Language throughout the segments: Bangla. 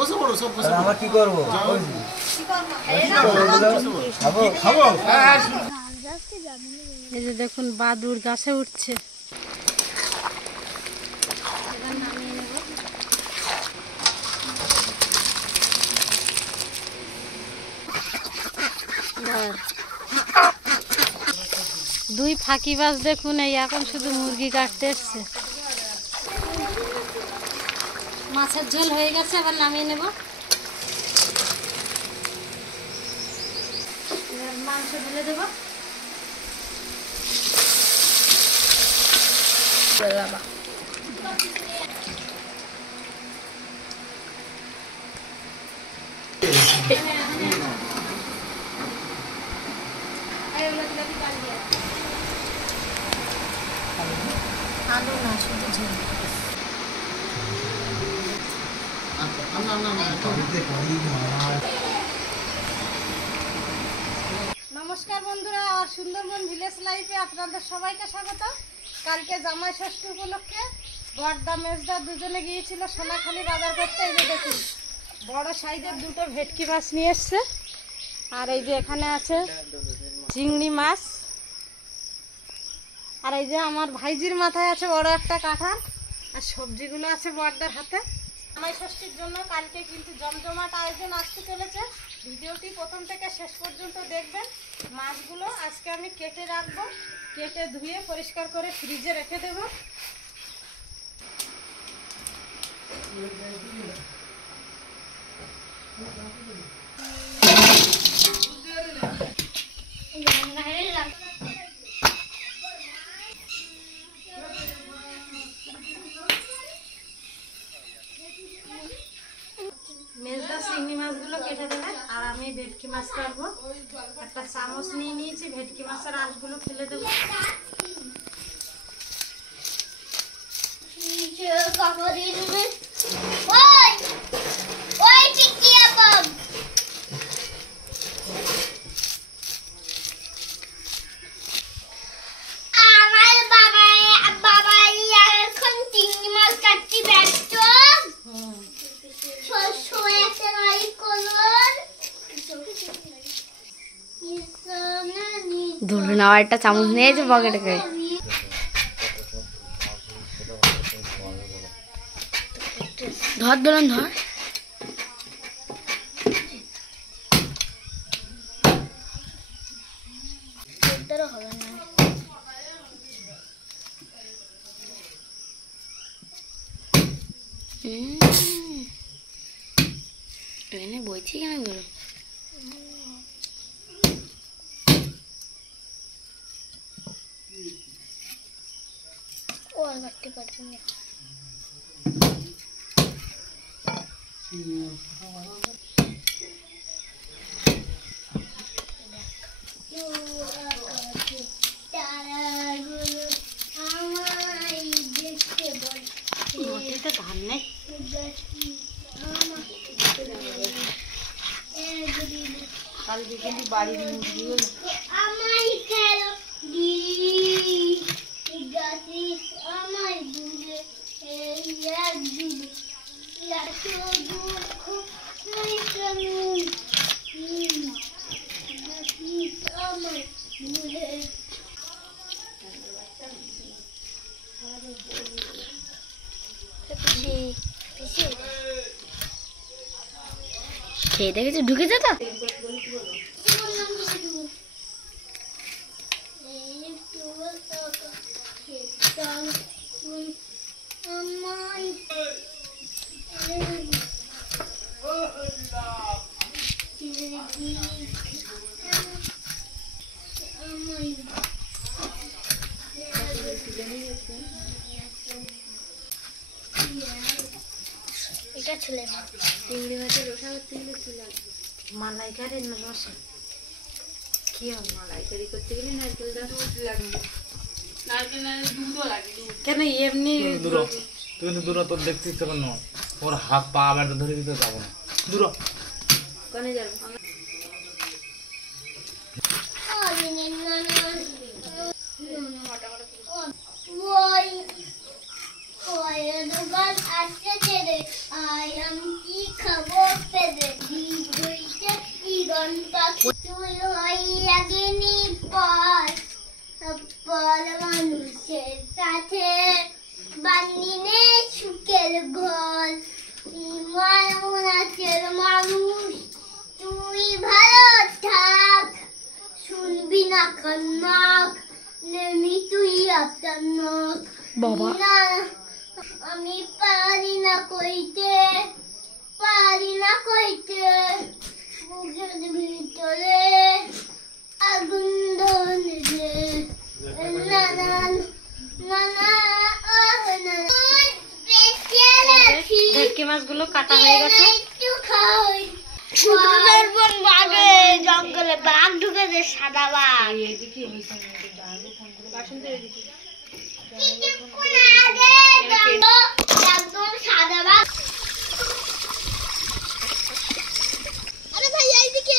বসে পড়ো সব বসে আমরা কি করব খাবো খাবো এই যে দেখুন বাদুড় গাছে উঠছে। দুই ফাঁকিবাজ দেখুন এই এখন শুধু মুরগি কাটতে এসছে। মাছের ঝোল হয়ে গেছে, আবার নামিয়ে নেব। মাংস ঢেলে দেবো। আলু না শুধু ঝোল। নমস্কার বন্ধুরা, আর সুন্দরবন ভিলেজ লাইফে আপনাদের সবাইকে স্বাগত। কালকে জামাই ষষ্ঠী উপলক্ষে বড়দা মেজদা দুজনে গিয়েছিল সোনাখালি বাজার করতে। এই যে দেখুন বড় সাইজের দুটো ভেটকি মাছ নিয়ে এসছে, আর এই যে এখানে আছে চিংড়ি মাছ, আর এই যে আমার ভাইজির মাথায় আছে বড় একটা কাঁঠাল, আর সবজিগুলো আছে বড়দার হাতে। জামাই ষষ্ঠীর জন্য কালকে কিন্তু জমজমাট আয়োজন আসতে চলেছে। ভিডিওটি প্রথম থেকে শেষ পর্যন্ত দেখবেন। মাছগুলো আজকে আমি কেটে রাখবো, কেটে ধুয়ে পরিষ্কার করে ফ্রিজে রেখে দেবো। মেজদা চিংড়ি মাছগুলো কেটে দেবে, আর আমি ভেটকি মাছ কাটবো। একটা চামচ নিয়ে নিয়েছি, ভেটকি মাছের আঁশগুলো ফেলে দেবো। ধরুন আবার একটা চামচ নিয়েছে পকেটে করে। ধর ধরুন ধর। বইছি কেন বলো? কাটতে পারবো না। ধান নেই কাল বিকেলে বাড়ির মুরগিও খেয়ে দেখেছি ঢুকেছে তো। এটা ছেলে চিংড়ি মাছের রসা চিংড়ি ছিল মালাইকারি রসা কি হবে? মালাইকারি করতে গেলে নারকেল দেওয়া লাগে, নারকেল দুধও লাগে। কেন এমনি দূর তুই কিন্তু দূর তোর দেখতে ইচ্ছে করো না, ওর হাত পা আবার ধরে দিতে যাবো না। দূর কোনে যাবো? দোকান আসছে রে, আমি কি খাবো? কাছে বান্দিনে সুখের ঘর মন আছের মানুষ তুই ভালো থাক শুনবি না কান্নাক নেমি তুই আপনার নখ বাবা আমি পারি না কইতে বুকের ভিতরে আগুন ধরে ভেটকি মাছগুলো কাটা হয়ে গেছে। জঙ্গলে বাঘ ঢুকেছে সাদা বাঘ একদম সাদা বাঘ। আরে ভাই এইদিকে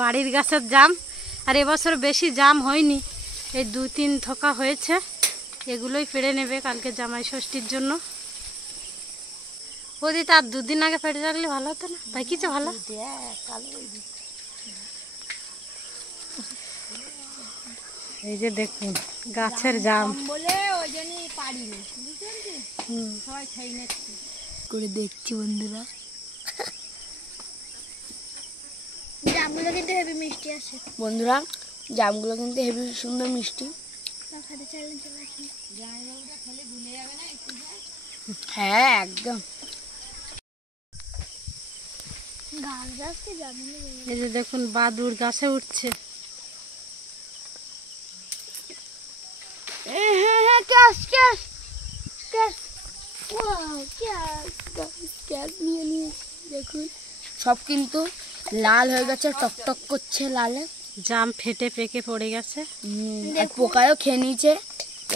বাড়ির গাছের জাম, আর এবছর বেশি জাম হয়নি, এই 2-3 থোকা হয়েছে, এগুলোই পেড়ে নেবে কালকে জামাই ষষ্ঠীর জন্য। ওদি তার 2 দিন আগে পেড়ে রাখলে ভালো হতো না, তাই কিছু ভালো। এই যে দেখুন গাছের জাম বলে ওই জন্যই পারিনি, সবাই খাই নিচ্ছি করে দেখছি বন্ধুরা। জামগুলো কিন্তু হেভি মিষ্টি আছে বন্ধুরা, জামগুলো কিন্তু হেভি সুন্দর মিষ্টি। হ্যাঁ একদম। এই যে দেখুন বাদুড় গাছে উঠছে। দেখুন সব কিন্তু লাল হয়ে গেছে, টকটক করছে লালে, জাম ফেটে পেকে পড়ে গেছে, আর পোকাও খেয়ে নিয়েছে।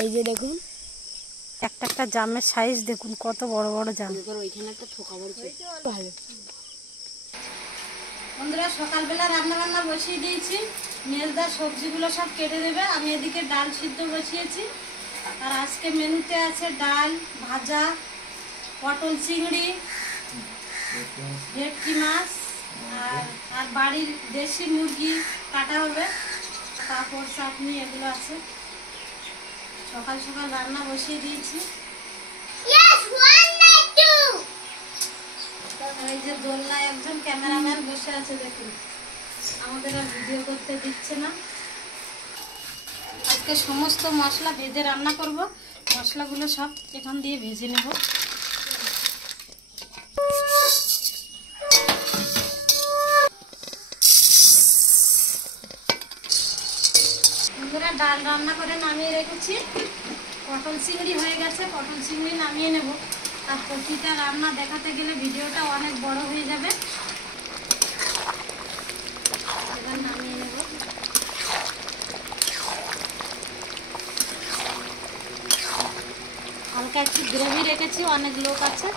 এই যে দেখুন একটা একটা জামের সাইজ দেখুন কত বড় বড় জাম। বন্ধুরা সকালবেলা রান্না বান্না বসিয়ে দিয়েছি, মেজদার সবজিগুলো সব কেটে দেবে, আমি এদিকে ডাল সিদ্ধ বসিয়েছি। আর আজকে মেনুতে আছে ডাল, ভাজা, পটল চিংড়ি, ভেটকি মাছ, আর বাড়ির দেশি মুরগি কাটা হবে, পাঁপড় চাটনি এগুলো আছে। সকাল সকাল রান্না বসিয়ে দিয়েছি। এই যে দোলনায় একজন ক্যামেরাম্যান বসে আছে, দেখুন আমাদের আর ভিডিও করতে দিচ্ছে না। আজকে সমস্ত মশলা ভেজে রান্না করব, মশলাগুলো সব এখান দিয়ে ভেজে নেব। ডাল রান্না করে নামিয়ে রেখেছি, পটল চিংড়ি হয়ে গেছে, পটল চিংড়ি নামিয়ে নেব। আর প্রতিটা রান্না দেখাতে গেলে ভিডিওটা অনেক বড় হয়ে যাবে, এবার নামিয়ে নেব। হালকা একটু গ্রেভি রেখেছি, অনেক লোক আছে।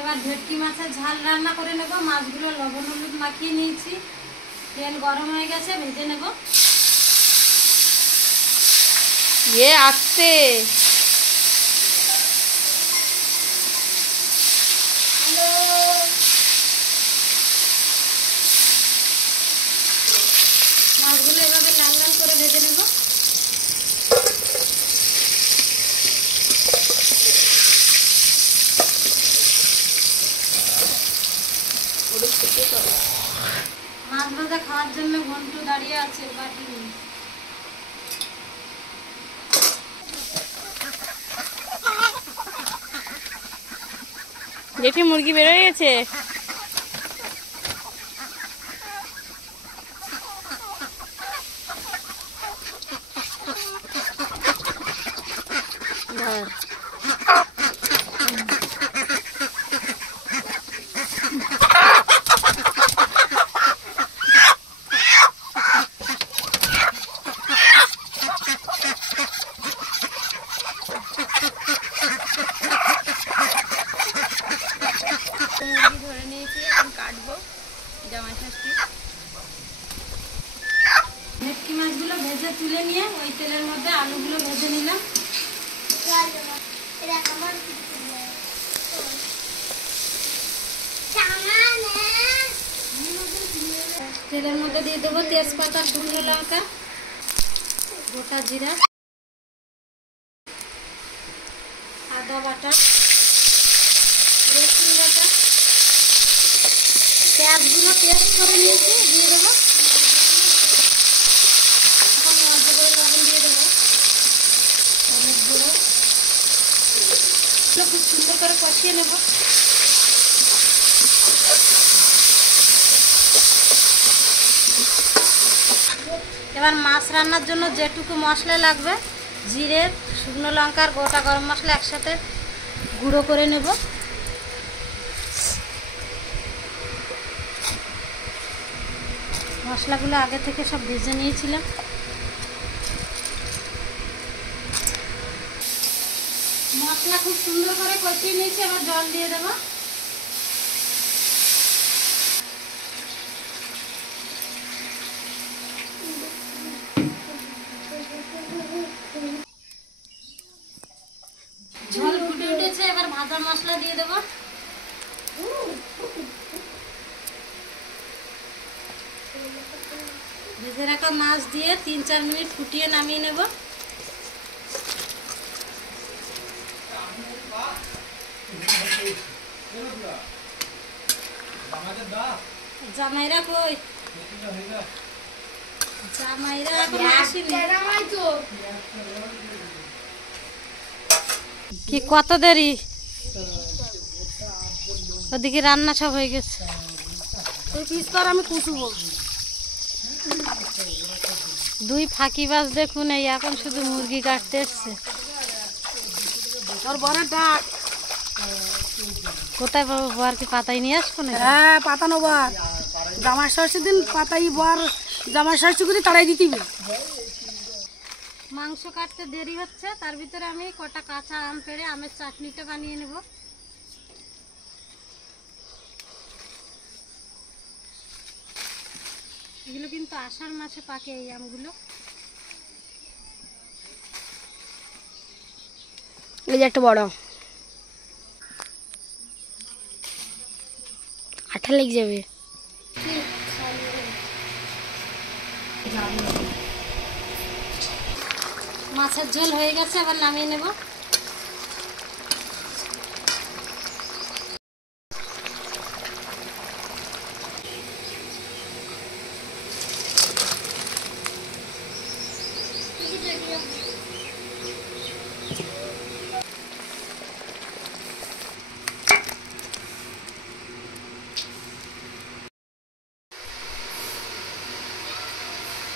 এবার ভেটকি মাছের ঝাল রান্না করে নেব। মাছগুলো লবণ হলুদ মাখিয়ে নিয়েছি, তেল গরম হয়ে গেছে, ভেজে নেব। আসতে মাছগুলো এভাবে লাল লাল করে ভেজে নেব। মাছ ভাজা খাওয়ার জন্য ঘন্টু দাঁড়িয়ে আছে বাটি নিয়ে। দেখি মুরগি বের হয়ে গেছে। ভেজে তুলে নিয়ে ওই তেলের মধ্যে আলুগুলো ভেজে নিলাম। তেলের মধ্যে দিয়ে দেবো তেজপাতা, শুকনো লঙ্কা, গোটা জিরা, আদা বাটা, রসুন বাটা, পেঁয়াজগুলো পেস্ট করে নিয়েছি দিয়ে দেবো। এখন অল্প করে লবণ দিয়ে দেবো, হলুদ গুঁড়ো, খুব সুন্দর করে কষিয়ে নেব। এবার মাছ রান্নার জন্য যেটুকু মশলা লাগবে, জিরে, শুকনো লঙ্কার গোটা গরম মশলা একসাথে গুঁড়ো করে নেব। মশলাগুলো আগে থেকে সব ভেজে নিয়েছিলাম। মশলা খুব সুন্দর করে কষিয়ে নিয়েছি, এবার জল দিয়ে দেবো। ঝোল ফুটে উঠেছে, এবার ভাজা মশলা দিয়ে দেবো। ভেজে রাখা মাছ দিয়ে 3-4 মিনিট ফুটিয়ে নামিয়ে নেব। জামাইরা কই? জামাইরা এখন আসেনি। কি কত দেরি? ওদিকে রান্না সব হয়ে গেছে। ওই পিস তো আর আমি কুচুবো। 2 ফাঁকিবাজ দেখুন, এই এখন শুধু মুরগি কাটতে এসছে। ওর বড় ডাক। কোথায় পাবো? বর কি পাতাই নিয়ে আসবো না? হ্যাঁ, পাতানো বার। জামাই ষষ্ঠীর দিন পাতাই বর জামাই ষষ্ঠী করে তাড়াই দিতিবি। মাংস কাটতে দেরি হচ্ছে, তার ভিতরে আমি কটা কাঁচা আম পেড়ে আমের চাটনিটা বানিয়ে নেব। এগুলো কিন্তু আষাঢ় মাসে পাকে এই আমগুলো। এই যে একটা বড় আঠা লেগে যাবে। মাছের ঝোল হয়ে গেছে, এবার নামিয়ে নেব।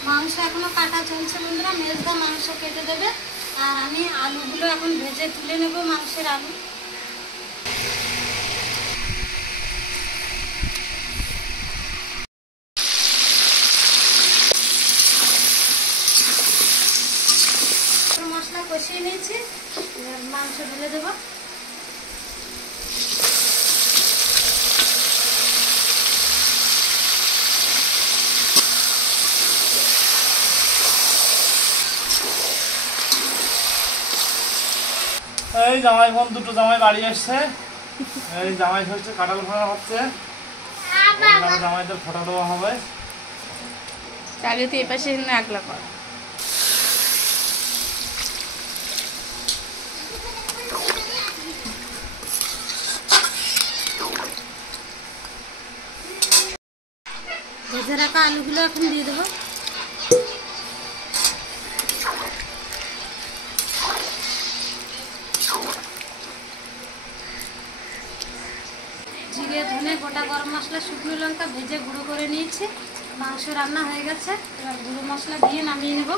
মাংস এখনো কাটা চলছে বন্ধুরা, মেজদা মাংস কেটে দেবে আর আমি আলুগুলো এখন ভেজে তুলে নেব। মাংসের আলু মশলা কষিয়ে নিয়েছি, মাংস ঢেলে দেবো। এই জামাই বোন দুটো জামাই বাড়ি আসছে। এই জামাই হচ্ছে কাঁঠাল ভাঙা হচ্ছে, জামাইদের ফটো দেওয়া হবে। চালিয়ে তো এই পাশে আগলা কর। ভেজে রাখা আলুগুলো এখন দিয়ে দেবো। জিরে, ধনে, গোটা গরম মশলা, শুকনো লঙ্কা ভেজে গুঁড়ো করে নিয়েছি। মাংস রান্না হয়ে গেছে, এবার গুঁড়ো মশলা দিয়ে নামিয়ে নেব।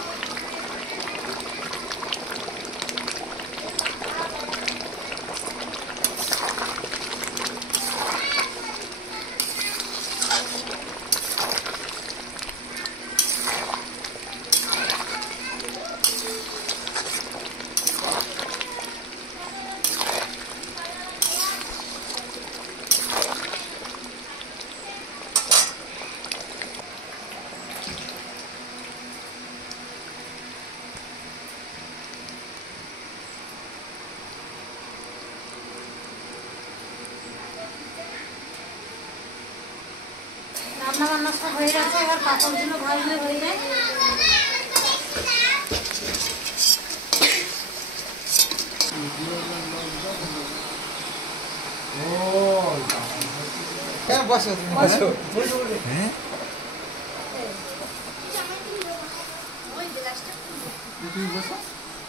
রান্না বান্না সব হয়ে গেছে, এবার পাঁপড়গুলো ভাজলে হয়ে যায়।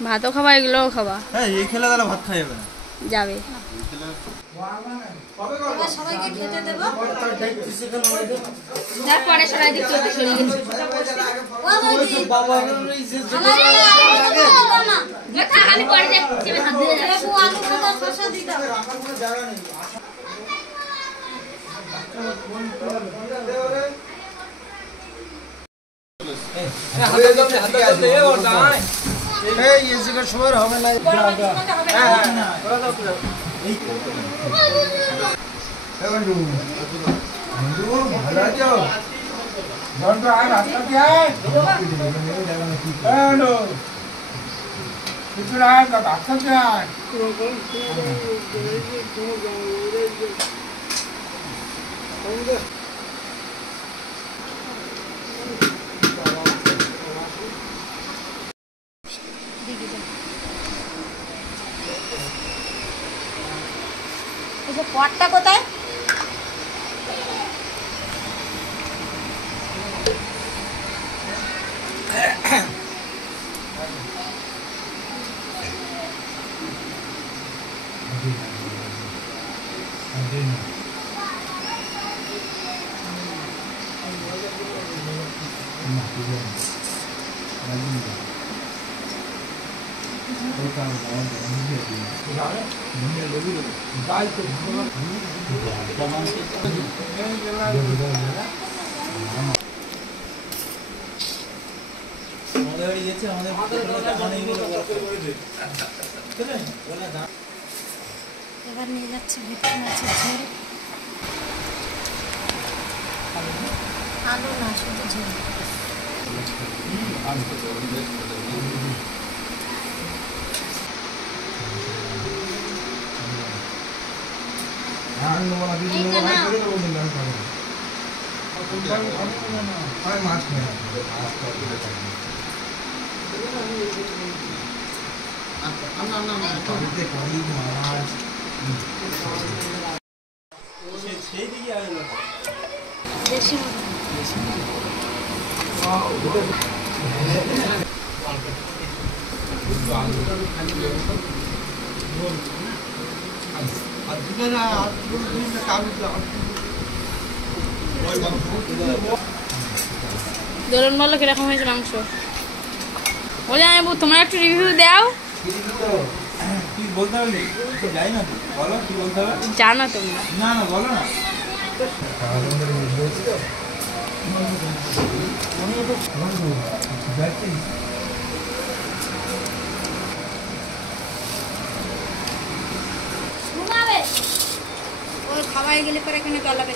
ভাতও খাবা, এগুলোও খাবা। হ্যাঁ, এই খেলে তাহলে ভাত খাওয়া যাবে না। যাবে। এবার সবাইকে খেতে দেবো। তারপরে সবাই দেখতে হতে চলে গেছে। ও বৌদি, খালি পরে দেখছি হাত দিয়ে যাচ্ছে। লেবু, আলু ভাজা, শসা দিয়ে দাও। সময় হবে না। ভালো আছো? এই যে পটটা কোথায়? এবার নিয়ে যাচ্ছে ভেটকি মাছের ঝোল। আলু না, শুধু ঝোল। মাছ সেই দিকে আসলো দেশি দোলন বললো কিরকম হয়েছে মাংস। বলে আমি তোমার একটু রিভিউ দাও। কি বলতে হবে? যাই না, বলো কি বলতে হবে। জানো তোমরা? না না, বলো না। ওই খাওয়াই গেলে পরে এখানে গলাবে।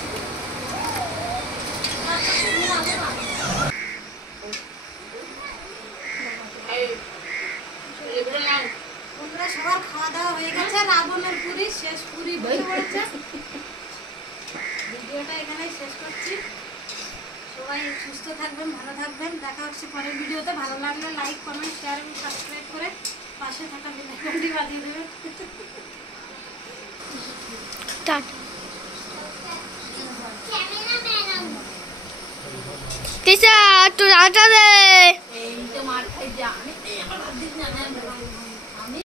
বন্ধুরা, সবার খাওয়া দাওয়া হয়ে গেছে। রাবণের পুরি শেষ, পুরি বসে পড়েছে। ভিডিওটা এখানেই শেষ করছি। সবাই সুস্থ থাকবেন, ভালো থাকবেন। দেখা হচ্ছে পরের ভিডিওতে। ভালো লাগলে লাইক, কমেন্ট, শেয়ার এবং সাবস্ক্রাইব করে পাশে থাকা বেল আইকনটি বাজিয়ে দেবেন। টিচার, একটু রাটা দে।